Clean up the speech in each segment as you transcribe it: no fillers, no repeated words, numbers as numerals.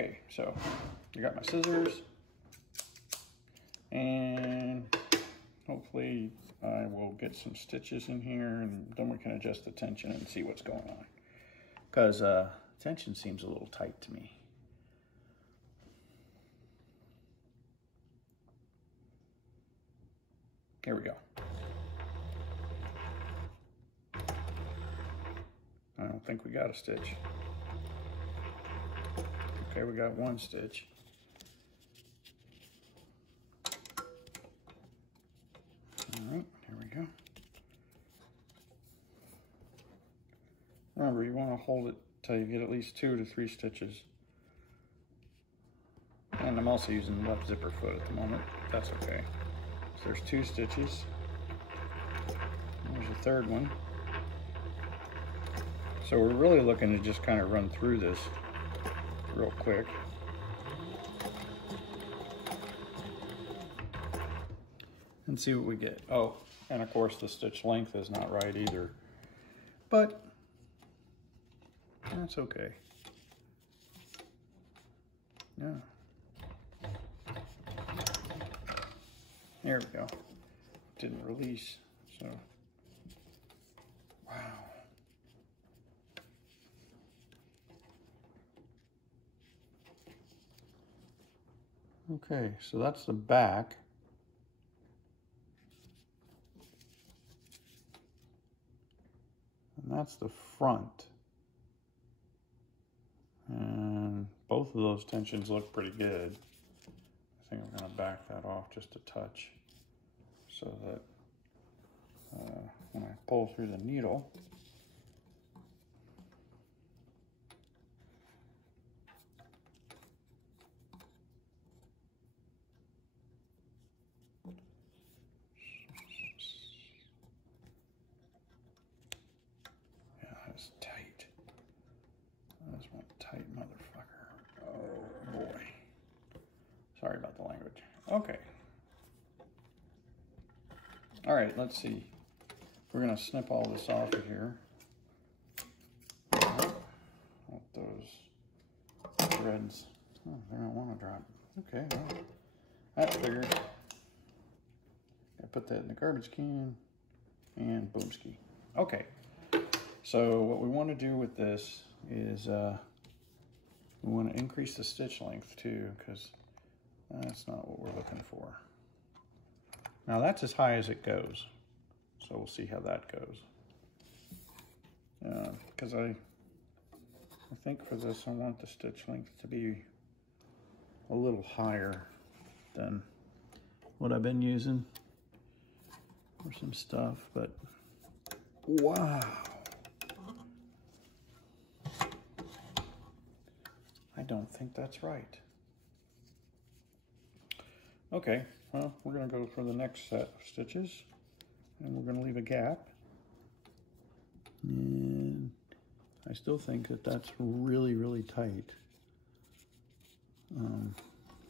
Okay, so I got my scissors, and hopefully I will get some stitches in here, and then we can adjust the tension and see what's going on. Because tension seems a little tight to me. Here we go. I don't think we got a stitch. Okay, we got one stitch. All right, here we go. Remember, you want to hold it till you get at least 2 to 3 stitches. And I'm also using left zipper foot at the moment. That's okay. So there's 2 stitches. There's a third one. So we're really looking to just kind of run through this real quick. And see what we get. Oh, and of course the stitch length is not right either. But that's okay. Yeah. There we go. Didn't release, so. Wow. Okay, so that's the back. And that's the front. And both of those tensions look pretty good. I think I'm going to back that off just a touch so that when I pull through the needle, yeah, that's tight. That's one tight motherfucker. Oh boy. Sorry about the language. Okay. All right, let's see. We're gonna snip all this off of here. Let those threads, oh, they don't want to drop. Okay, well, that's figured. I put that in the garbage can and boomski. Okay, so what we want to do with this is we want to increase the stitch length too, because that's not what we're looking for. Now that's as high as it goes, so we'll see how that goes. Because I think for this I want the stitch length to be a little higher than what I've been using for some stuff, but wow. I don't think that's right. Okay, well, we're going to go for the next set of stitches, and we're going to leave a gap. And I still think that that's really, really tight.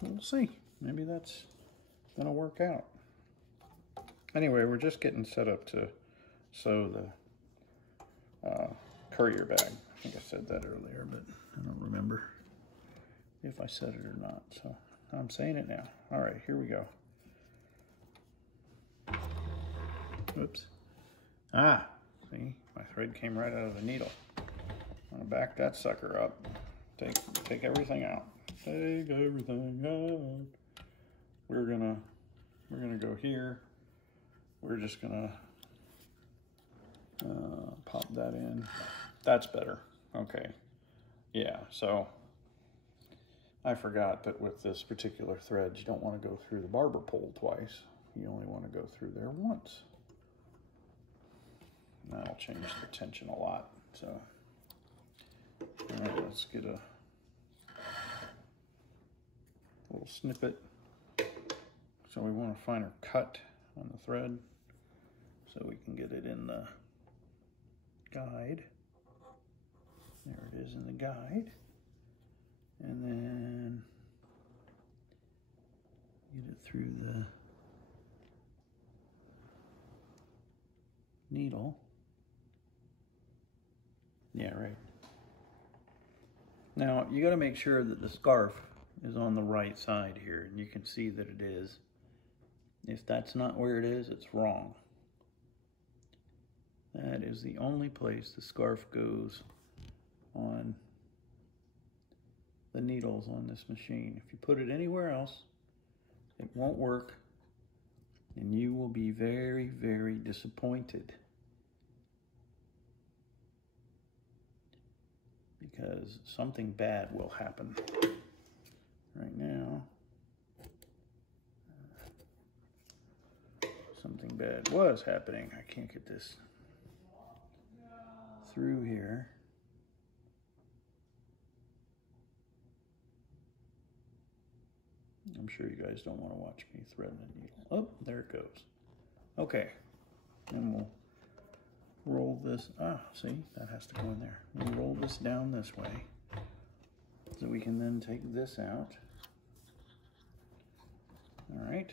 We'll see. Maybe that's going to work out. Anyway, we're just getting set up to sew the Courier bag. I think I said that earlier, but I don't remember if I said it or not, so I'm saying it now. All right, here we go. Oops. Ah, see, my thread came right out of the needle. I'm gonna back that sucker up. Take everything out. Take everything out. We're gonna go here. We're just gonna pop that in. That's better. Okay. Yeah, so I forgot that with this particular thread, you don't want to go through the barber pole twice. You only want to go through there once. And that'll change the tension a lot. So, all right, let's get a little snippet. So we want a finer cut on the thread so we can get it in the guide. There it is in the guide. And then get it through the needle. Yeah, right. Now you got to make sure that the scarf is on the right side here, and you can see that it is. If that's not where it is, it's wrong. That is the only place the scarf goes on the needles on this machine. If you put it anywhere else, it won't work, and you will be very, very disappointed. Because something bad will happen. Right now, something bad was happening. I can't get this through here. I'm sure you guys don't want to watch me threading a needle. Oh, there it goes. Okay, and we'll roll this. Ah, see, that has to go in there. We'll roll this down this way so we can then take this out. All right.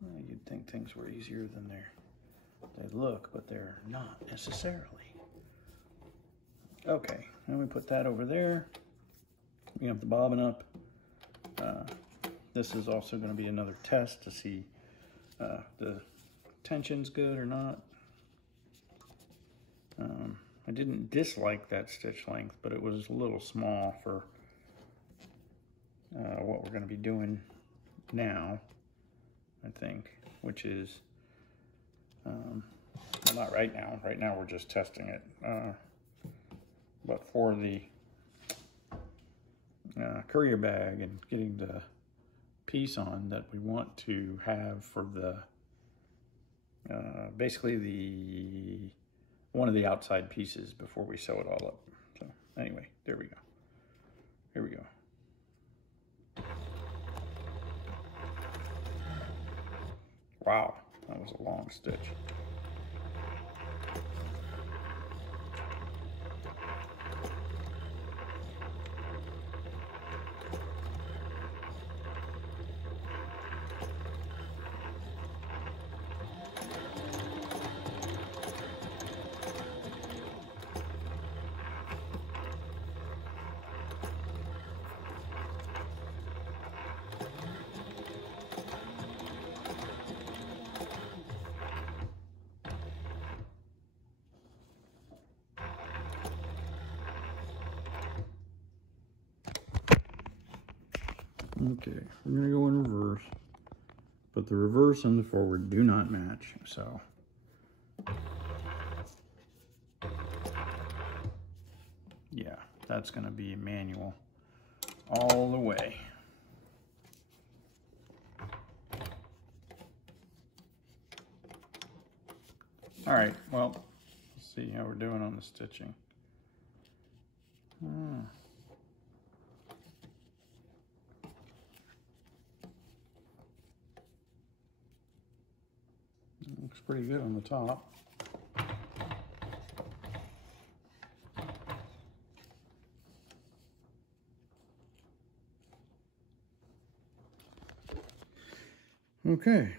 Well, you'd think things were easier than they look, but they're not necessarily. Okay, and we put that over there. We have the bobbin up. This is also going to be another test to see the tension's good or not. I didn't dislike that stitch length, but it was a little small for what we're going to be doing now, I think, which is, well, not right now. Right now we're just testing it. But for the Courier bag and getting the piece on that we want to have for the basically one of the outside pieces before we sew it all up. So anyway, there we go. Here we go. Wow, that was a long stitch. Okay, we're going to go in reverse, but the reverse and the forward do not match, so yeah, that's going to be manual all the way. All right, well, let's see how we're doing on the stitching. Looks pretty good on the top. Okay,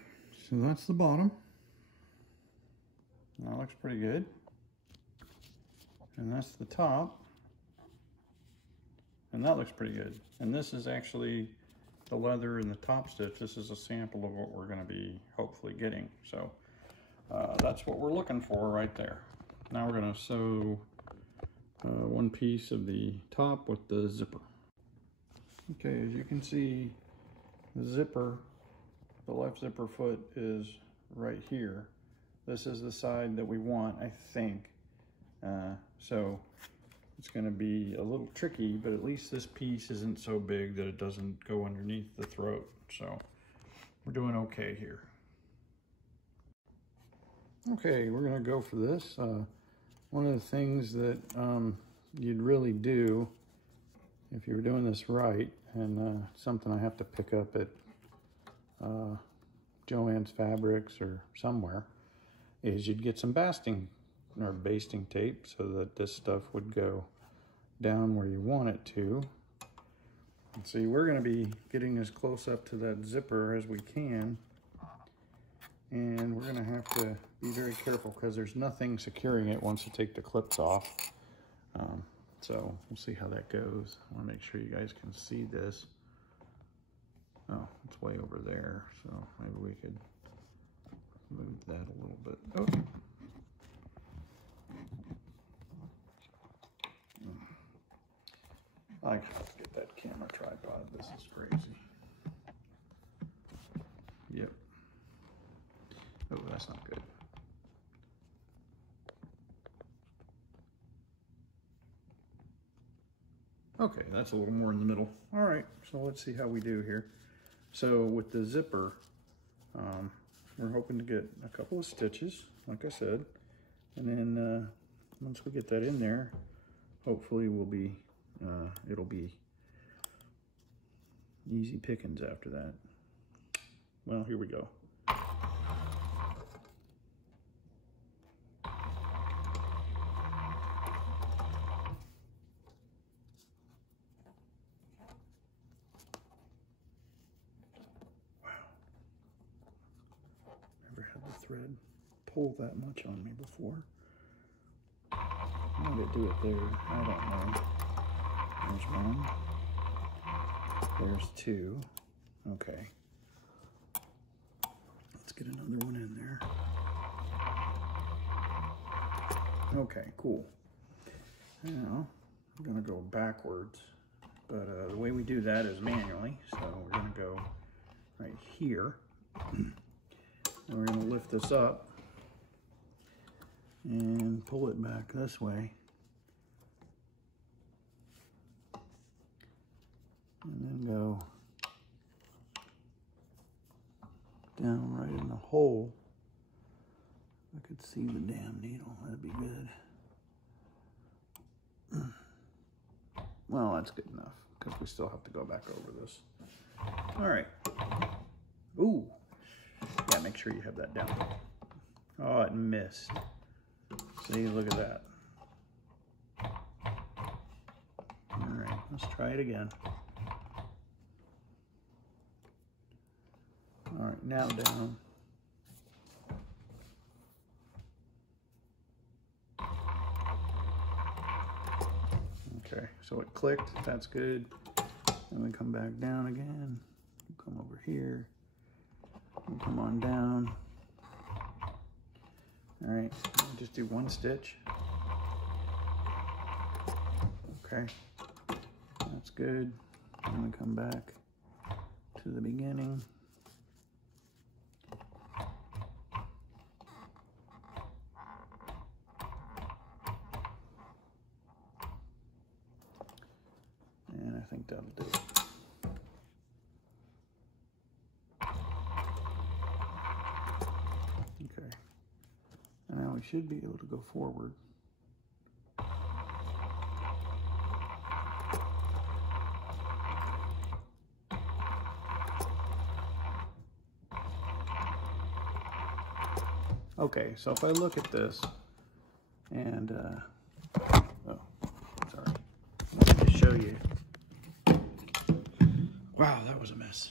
so that's the bottom. That looks pretty good. And that's the top. And that looks pretty good. And this is actually the leather in the top stitch. This is a sample of what we're going to be hopefully getting. So that's what we're looking for right there. Now we're going to sew one piece of the top with the zipper. Okay, as you can see, the zipper, the left zipper foot is right here. This is the side that we want, I think. So it's going to be a little tricky, but at least this piece isn't so big that it doesn't go underneath the throat. So we're doing okay here. Okay, we're going to go for this. One of the things that you'd really do if you were doing this right, and something I have to pick up at Joann's Fabrics or somewhere, is you'd get some basting or basting tape so that this stuff would go down where you want it to. And see, we're going to be getting as close up to that zipper as we can, and we're going to have to be very careful because there's nothing securing it once you take the clips off. So we'll see how that goes. I want to make sure you guys can see this. Oh, it's way over there, so maybe we could move that a little bit. Oh. I have to get that camera tripod. This is crazy. Yep. Oh, that's not good. Okay, that's a little more in the middle. All right, so let's see how we do here. So with the zipper, we're hoping to get a couple of stitches, like I said, and then once we get that in there, hopefully it'll be easy pickings after that. Well, here we go. Thread pull that much on me before. How did it do it there? I don't know. There's one. There's two. Okay. Let's get another one in there. Okay, cool. Now, I'm going to go backwards. But the way we do that is manually. So we're going to go right here. And we're going to lift this up and pull it back this way. And then go down right in the hole. I could see the damn needle. That'd be good. Well, that's good enough because we still have to go back over this. All right. Ooh. Yeah, make sure you have that down. Oh, it missed. See, look at that. All right, let's try it again. All right, now down. Okay, so it clicked, that's good. And we come back down again. Come over here. And come on down. All right, just do one stitch. Okay, that's good. I'm gonna come back to the beginning. And I think that'll do it. Okay, and now we should be able to go forward. Okay, so if I look at this and, oh, sorry, let me just show you. Wow, that was a mess.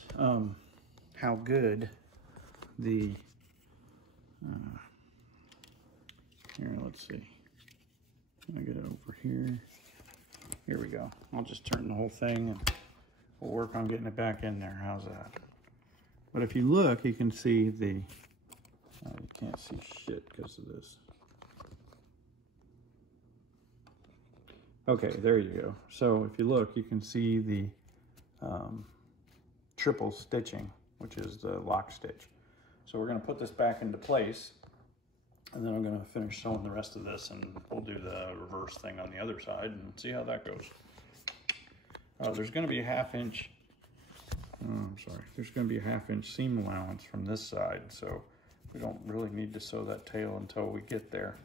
How good the, here, let's see. I'll get it over here. Here we go. I'll just turn the whole thing and we'll work on getting it back in there. How's that? But if you look, you can see the, you can't see shit because of this. Okay, there you go. So if you look, you can see the triple stitching, which is the lock stitch. So we're going to put this back into place, and then I'm going to finish sewing the rest of this, and we'll do the reverse thing on the other side and see how that goes. There's going to be a 1/2 inch, I'm sorry, there's going to be a 1/2 inch seam allowance from this side, so we don't really need to sew that tail until we get there.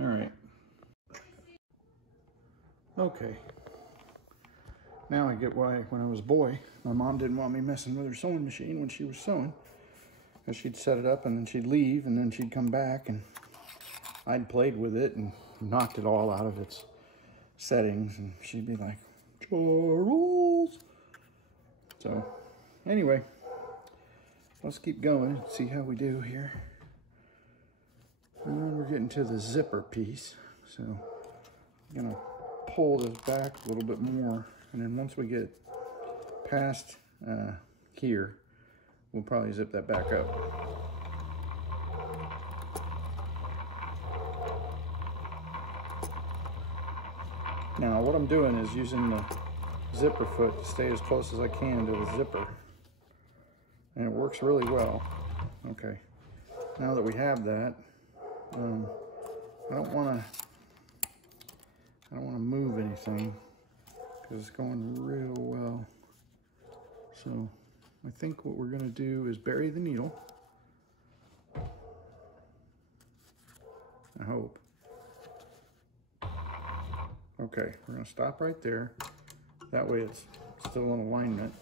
All right. Okay. Now I get why, when I was a boy, my mom didn't want me messing with her sewing machine when she was sewing. Because she'd set it up and then she'd leave and then she'd come back and I'd played with it and knocked it all out of its settings. And she'd be like, Charles. So, anyway, let's keep going and see how we do here. And we're getting to the zipper piece. So, I'm gonna pull this back a little bit more, and then once we get past here, we'll probably zip that back up. Now what I'm doing is using the zipper foot to stay as close as I can to the zipper, and it works really well. Okay, now that we have that, I don't want to move anything because it's going real well. So I think what we're going to do is bury the needle. I hope. Okay, we're going to stop right there. That way it's still in alignment.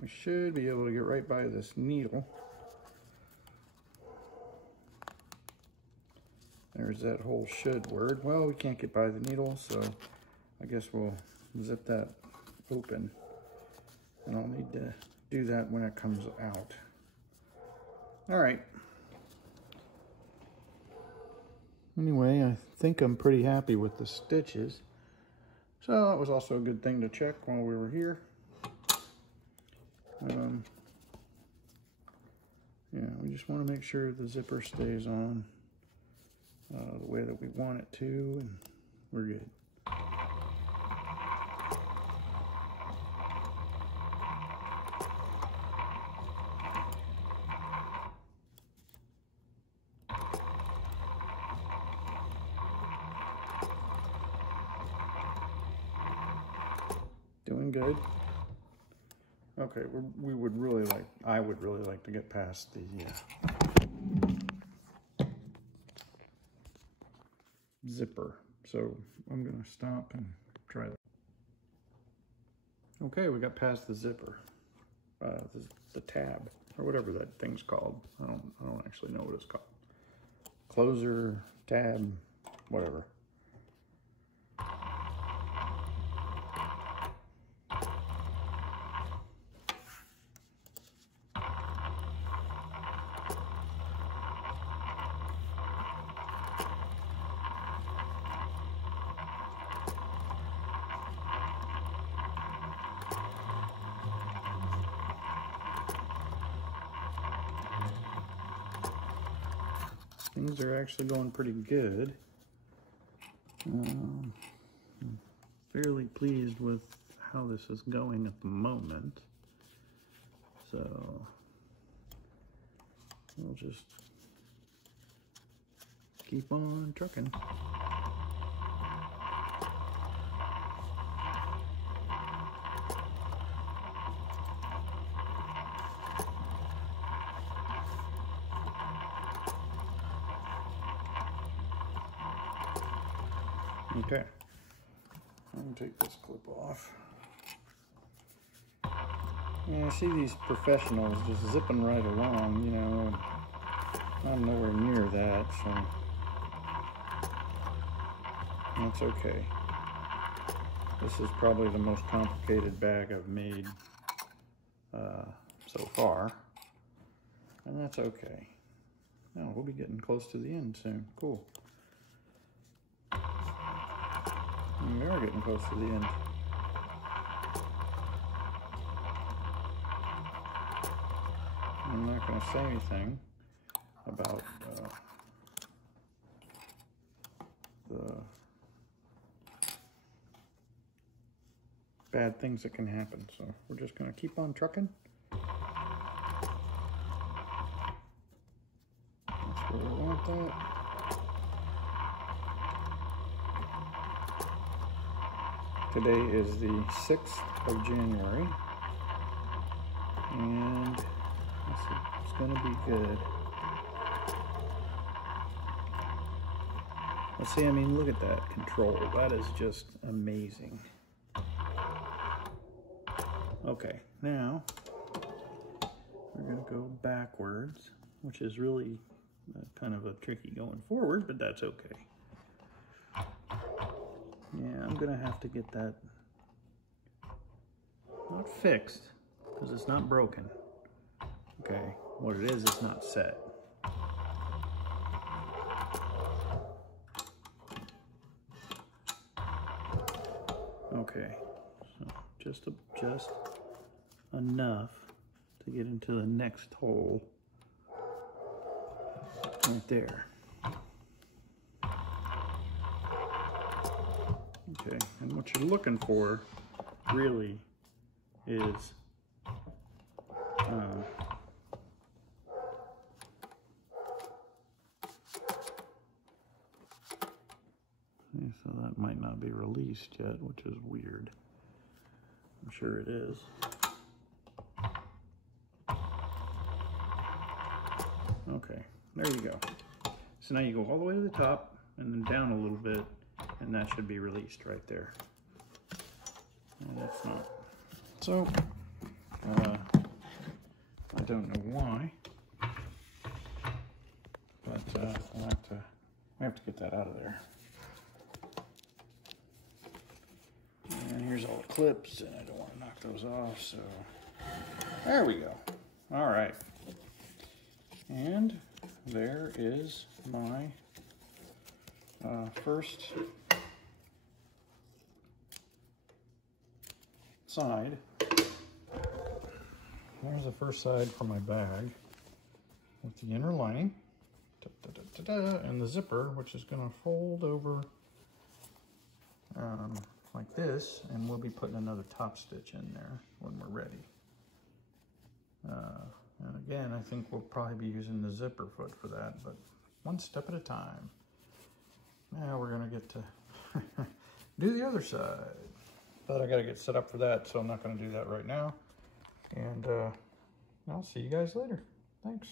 We should be able to get right by this needle. There's that whole should word. Well, we can't get by the needle, so I guess we'll zip that open. And I'll need to do that when it comes out. All right. Anyway, I think I'm pretty happy with the stitches. So that was also a good thing to check while we were here. Yeah, we just want to make sure the zipper stays on the way that we want it to, and we're good. Doing good. Okay, we would really like, I would really like to get past the zipper. So I'm gonna stop and try that. Okay, we got past the zipper, the tab, or whatever that thing's called. I don't actually know what it's called. Closer, tab, whatever. Things are actually going pretty good. I'm fairly pleased with how this is going at the moment. So we'll just keep on trucking. Okay, I'm gonna take this clip off. Yeah, I see these professionals just zipping right along, you know, and I'm nowhere near that, so that's okay. This is probably the most complicated bag I've made so far, and that's okay. Now we'll be getting close to the end soon. Cool. We are getting close to the end. I'm not going to say anything about the bad things that can happen, so we're just going to keep on trucking. That's where we want that. Today is the 6th of January, and it's going to be good. Let's see, I mean, look at that control. That is just amazing. Okay, now we're going to go backwards, which is really kind of a tricky going forward, but that's okay. Yeah, I'm gonna have to get that not fixed because it's not broken. Okay, what it is, it's not set. just enough to get into the next hole right there. Okay, and what you're looking for really is so that might not be released yet, which is weird. I'm sure it is. Okay, there you go. So now you go all the way to the top and then down a little bit, and that should be released right there. And that's not. So, I don't know why, but I have to get that out of there. And here's all the clips, and I don't want to knock those off, so there we go. All right. And there is my first side. There's the first side for my bag with the inner lining and the zipper, which is going to fold over like this, and we'll be putting another top stitch in there when we're ready. And again, I think we'll probably be using the zipper foot for that, but one step at a time. Now we're going to get to do the other side. But I got to get set up for that, so I'm not going to do that right now. And I'll see you guys later. Thanks.